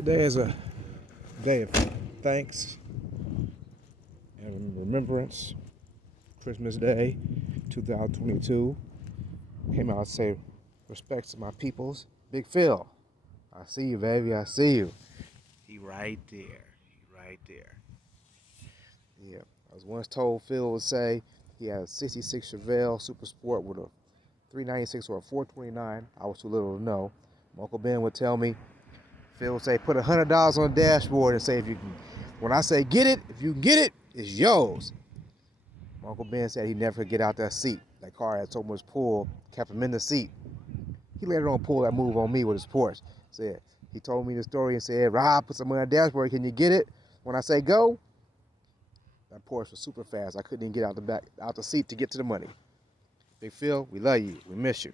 Today is a day of thanks and remembrance. Christmas Day, 2022. Came out to say respects to my peoples. Big Phil, I see you, baby. I see you. He right there. He right there. Yeah. I was once told Phil would say he had a 66 Chevelle Super Sport with a 396 or a 429. I was too little to know. My Uncle Ben would tell me, Phil would say, put $100 on the dashboard and say, if you can, when I say get it, if you can get it, it's yours. My Uncle Ben said he never could get out that seat. That car had so much pull, kept him in the seat. He later on pulled that move on me with his Porsche. Said, he told me the story and said, Rob, put some money on the dashboard, can you get it? When I say go, that Porsche was super fast. I couldn't even get out the seat to get to the money. Big Phil, we love you. We miss you.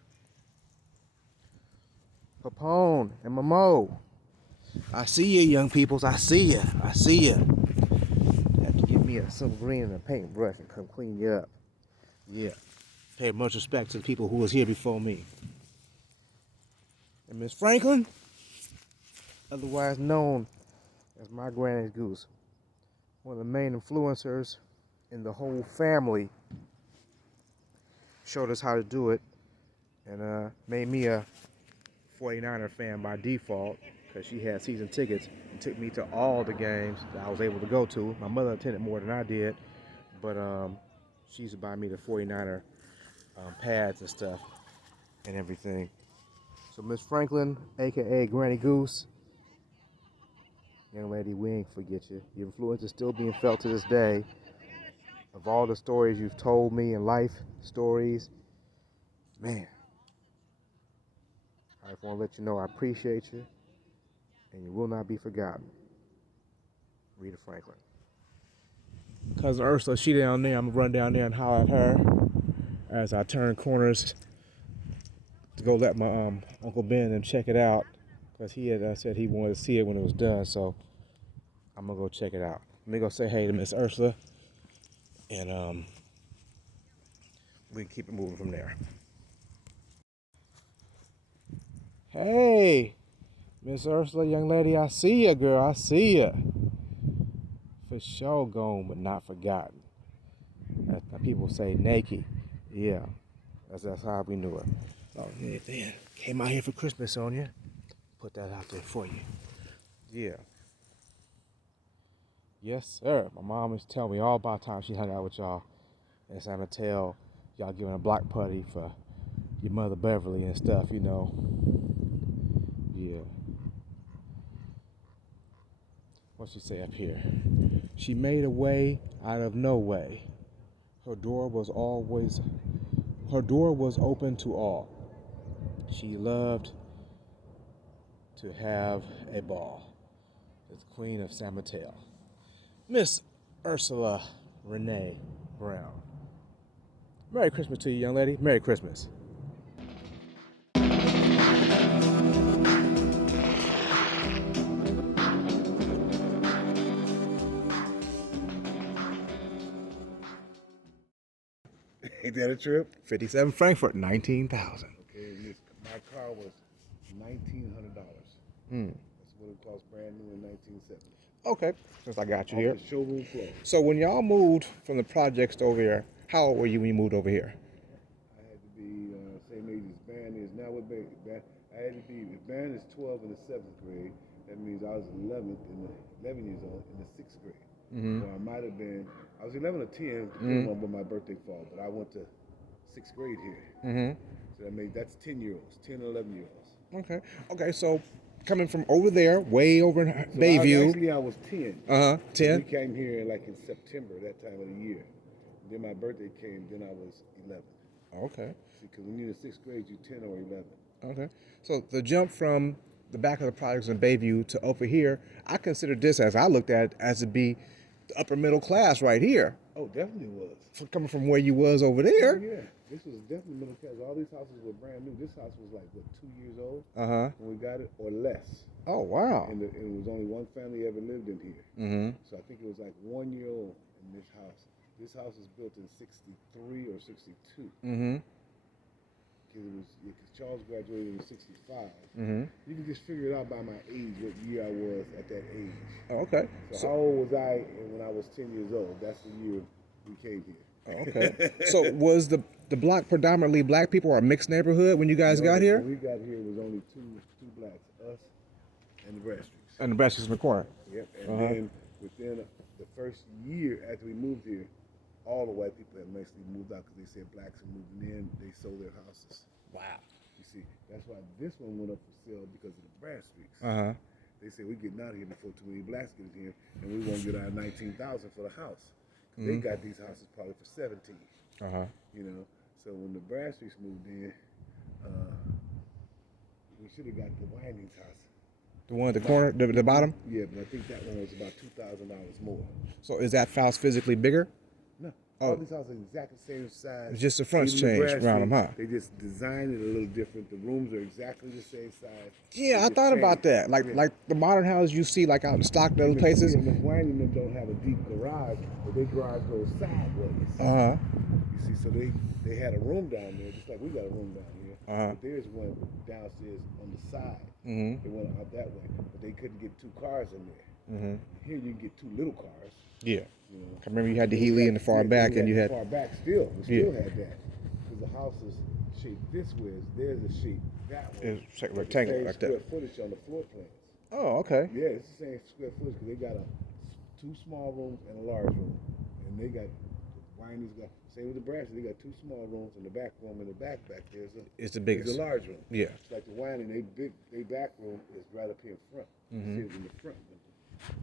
Capone and Momo. I see you, young peoples. I see you. I see you. Have to give me a silver green and a paintbrush and come clean you up. Yeah. Pay much respect to the people who was here before me. And Miss Franklin, otherwise known as my Granny's Goose, one of the main influencers in the whole family, showed us how to do it and made me a 49er fan by default because she had season tickets and took me to all the games that I was able to go to. My mother attended more than I did, but she used to buy me the 49er pads and stuff and everything. So Miss Franklin, aka Granny Goose, young lady, we ain't forget you. Your influence is still being felt to this day. Of all the stories you've told me in life, stories, man, I just want to let you know I appreciate you and you will not be forgotten. Rita Franklin. Cousin Ursula, she down there. I'm gonna run down there and holler at her as I turn corners to go let my Uncle Ben and check it out because he had said he wanted to see it when it was done. So I'm gonna go check it out. Let me go say hey to Miss Ursula, and we can keep it moving from there. Hey, Miss Ursula, young lady, I see ya, girl. I see ya. For sure, gone but not forgotten. As my people say, naked. Yeah, that's how we knew it. Oh yeah, man. Came out here for Christmas, Sonia. Put that out there for you. Yeah. Yes, sir. My mom is telling me all about time she hung out with y'all in San Mateo. Y'all giving a block party for your mother Beverly and stuff, you know. Yeah. What's she say up here? She made a way out of no way. Her door was open to all. She loved to have a ball. The Queen of San Mateo. Miss Ursula Renee Brown. Merry Christmas to you, young lady. Merry Christmas. Ain't that a trip? 57 Frankfurt, 19,000. Okay, my car was $1,900. That's what it cost brand new in 1970. Okay, since I got you Off here. the showroom floor. So when y'all moved from the projects to over here, how old were you when you moved over here? I had to be same age as Band is now. What I had to be? If Band is 12 in the 7th grade, that means I was 11 years old in the 6th grade. Or I might have been. I was 11 or 10, depending on when my birthday falls. But I went to 6th grade here. So that's 10-year-olds, 10 or 11-year-olds. Okay. So coming from over there, way over in Bayview. I was 10. 10. We came here in September, that time of the year. Then my birthday came, then I was 11. Okay. See, because when you're in the 6th grade, you're 10 or 11. Okay. So the jump from the back of the projects in Bayview to over here, I consider this, as I looked at it, as to be the upper middle class right here. Oh, definitely was. Coming from where you was over there. Oh, yeah. This was definitely middle class. All these houses were brand new. This house was 2 years old when we got it, or less. Oh, wow. And it was only one family ever lived in here. So I think it was 1 year old in this house. This house was built in 63 or 62. because Charles graduated in '65. Mm-hmm. You can just figure it out by my age, what year I was at that age. Oh, okay. So how old was I when I was 10 years old? That's the year we came here. Okay. So was the block predominantly black people or a mixed neighborhood when you guys got here? When we got here, it was only two blacks, us and the Bradstreets. And the Bradstreets in the corner. Yep. And then within the first year after we moved here, all the white people had basically moved out because they said blacks were moving in. They sold their houses. Wow. You see, that's why this one went up for sale because of the Bradstreets. They said we're getting out of here before too many blacks get here, and we won't get our $19,000 for the house. They got these houses probably for 17. You know, so when the Bradstreets moved in, we should have got the Winings house. The one at the corner, the bottom? Yeah, but I think that one was about $2,000 more. So is that house physically bigger? No. All these houses are exactly the same size. It's just the front's Even changed around them, huh? They just designed it a little different. The rooms are exactly the same size. Yeah, I thought about that. Like the modern houses you see like out in Stockton, those places. And the Whining them don't have a deep garage, but their garage goes sideways. You see, so they had a room down there, just like we got a room down here. But theirs went downstairs on the side. They went out that way, but they couldn't get two cars in there. Here you can get two little cars. Yeah. You know, I remember you had the Healy in the far back, and you had far back still. We still had that because the house is shaped this way. Theirs is shaped that way. It's rectangular like that. Square footage on the floor plans. Oh, okay. Yeah, it's the same square footage because they got two small rooms and a large room, and they got Winey's got same with the Branches. They got two small rooms and the back room in the back there it's the biggest. It's a large room. Yeah. It's like the Winey. They back room is right up here in front. You see it in the front.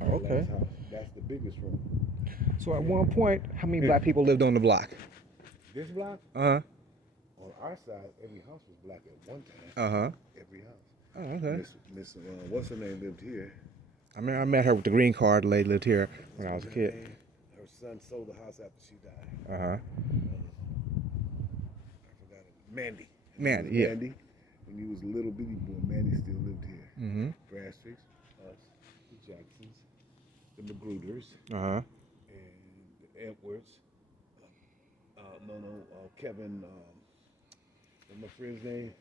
Oh, okay. That's the biggest room. So at one point, how many black people lived on the block? This block? On our side, every house was black at one time. Every house. Oh, okay. Miss what's her name lived here. I mean, I met her with the green card. The lady lived here when I was a kid. Her son sold the house after she died. Uh-huh. I forgot it. Mandy. Yeah. Mandy. When he was a little bitty boy, Mandy still lived here. Bradstreets, us, the Jacksons, the Magruders, and the Edwards. Kevin, what's my friend's name?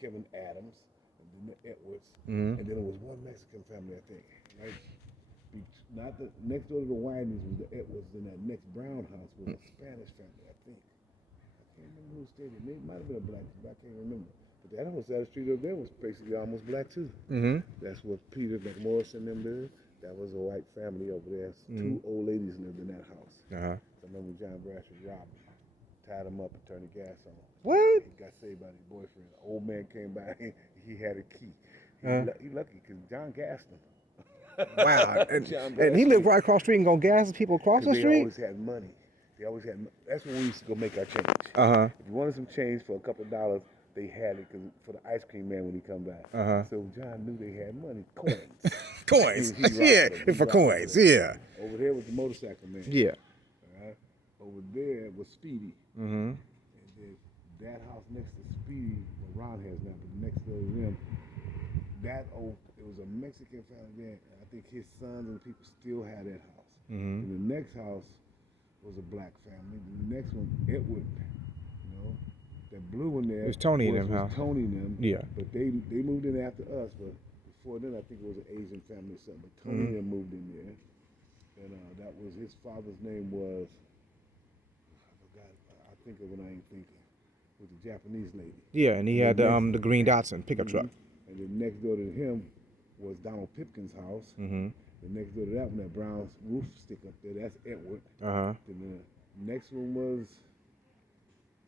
Kevin Adams, and then the Edwards. And then it was one Mexican family, I think. Right? Not the next door to the Winings was the Edwards, and that next brown house was a Spanish family, I think. I can't remember who stayed there. It might have been a black, but I can't remember. But that whole side of the street over there was basically almost black too. That's what Peter McMorris and them lived. That was a white family over there. Two old ladies lived in that house. I remember John Bradstreet robbed him, tied him up, and turned the gas on. What? He got saved by his boyfriend. The old man came by. He had a key. He lucky because John gassed him. Wow. And he lived right across the street and gonna gas people across the They street? always had money. They always had. That's when we used to go make our change. If you wanted some change for a couple of dollars, they had it for the ice cream man when he come back. So John knew they had money, coins. Coins. For coins. Yeah. Over there was the motorcycle man. Yeah. All right. Over there was Speedy. And then that house next to Speedy, where Ron has now, but next door to them, it was a Mexican family there. And I think his sons and people still had that house. And the next house was a black family. The next one, Edward, that blue one there. It was Tony and them house. Tony and them. Yeah. But they moved in after us. But before then, I think it was an Asian family or something. But Tony and them moved in there. And that was his father's name was, I forgot. I think of when I ain't thinking. It was a Japanese lady. Yeah, and he had the green Datsun pickup truck. And then next door to him was Donald Pipkin's house. The next door to that one, that brown roof stick up there, that's Edward. Then the next one was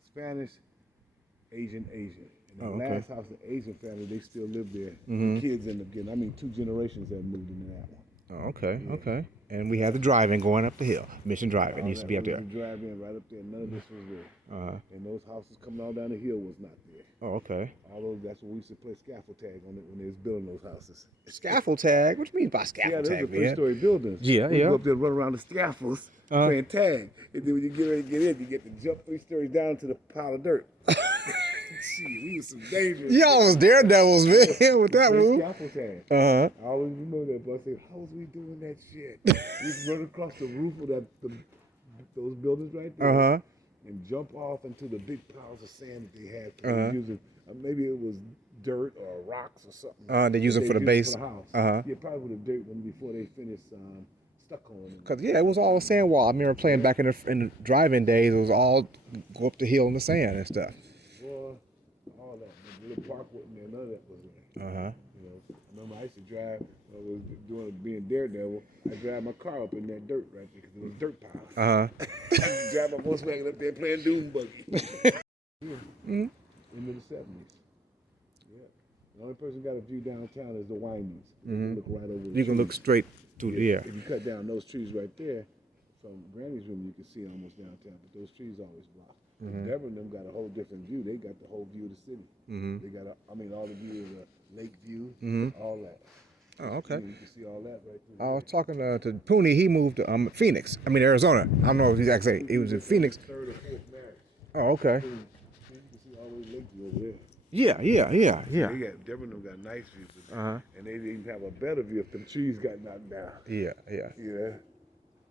Spanish, Asian. And the last house, the Asian family, they still live there. The kids end up getting, 2 generations have moved into that one. Oh, okay. And we had the drive-in going up the hill. Mission Drive-In used to be up there. The drive-in right up there. None of this was there. And those houses coming all down the hill was not there. Oh, okay. Although that's what we used to play scaffold tag on it when they was building those houses. Scaffold tag? What do you mean by scaffold tag, those are 3-story buildings. Yeah, we go up there and run around the scaffolds playing tag. And then when you get ready to get in, you get to jump 3 stories down to the pile of dirt. Shit, we was some dangerous. Y'all was daredevils, man, with that move. Scaffold tag. I always remember that, but I said, how was we doing that shit? We run across the roof of those buildings right there. and jump off into the big piles of sand that they had. They were using, maybe it was dirt or rocks or something. They use it for the base. For the house. Yeah, probably with the dirt one before they finished stucco on it. Cause yeah, it was all sand wall. I remember playing back in the driving days. It was all go up the hill in the sand and stuff. Well, all that. The little park wasn't there. None of that was there. You know, I remember I used to drive. When I was being daredevil. I drive my car up in that dirt right there because it was dirt piles. I used to drive my Volkswagen up there playing Doom Buggy. Into the 70s. Yeah. The only person got a view downtown is the Wineys. You can look right over the You can look straight through the air. If you cut down those trees right there, from Granny's room, you can see almost downtown, but those trees always blocked. Deborah and them got a whole different view. They got the whole view of the city. They got, all the view of the lake view, all that. Oh, okay. You can see all that right I there. was talking to Pooney. He moved to Phoenix. Arizona. I don't know if he's actually. He was in Phoenix. Third or fourth marriage. Oh, okay. You can see all the way lake view over there. Yeah. They got, Deborah and them got nice views. And they didn't even have a better view if them trees got knocked down. Yeah.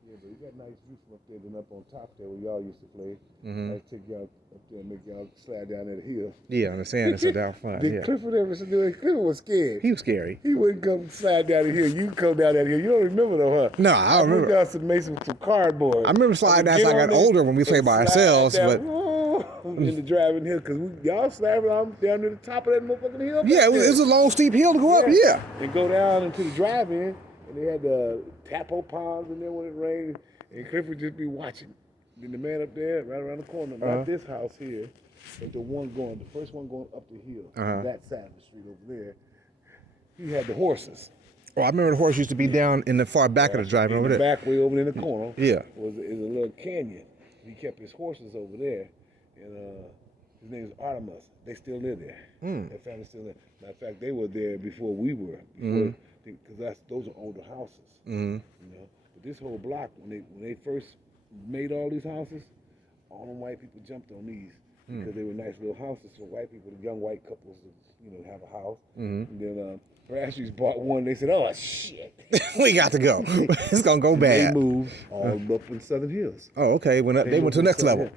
Yeah, but we got nice views from up there than up on top there where y'all used to play. I'd take y'all up there and make y'all slide down that hill. Yeah, on the sand and sit down fun. Did Yeah. Clifford ever do it? Clifford was scared. He was scary. He wouldn't come slide down the hill. You come down that hill. You don't remember though, huh? No, I don't remember. Y'all made some cardboard. I remember sliding down as I got older when we played by ourselves, but in the driving hill, because y'all sliding down to the top of that motherfucking hill. yeah, it was a long steep hill to go up. Yeah. And go down into the drive-in, and they had the tapo ponds in there when it rained, and Cliff would just be watching. Then the man up there, right around the corner, not this house here, but the first one going up the hill, that side of the street over there, he had the horses. Oh, I remember the horse used to be down in the far back of the driving over there. Back way over in the corner. Yeah. Is a little canyon. He kept his horses over there, and his name is Artemis. They still live there. That family still live. Matter of fact, they were there before we were, because those are older houses. You know, but this whole block, when they first made all these houses, all them white people jumped on these because they were nice little houses for white people, the young white couples, to have a house. And then Brashears bought one. They said, "Oh shit, We got to go. It's gonna go bad. They moved all up in Southern Hills. Oh, okay. They went to the next level.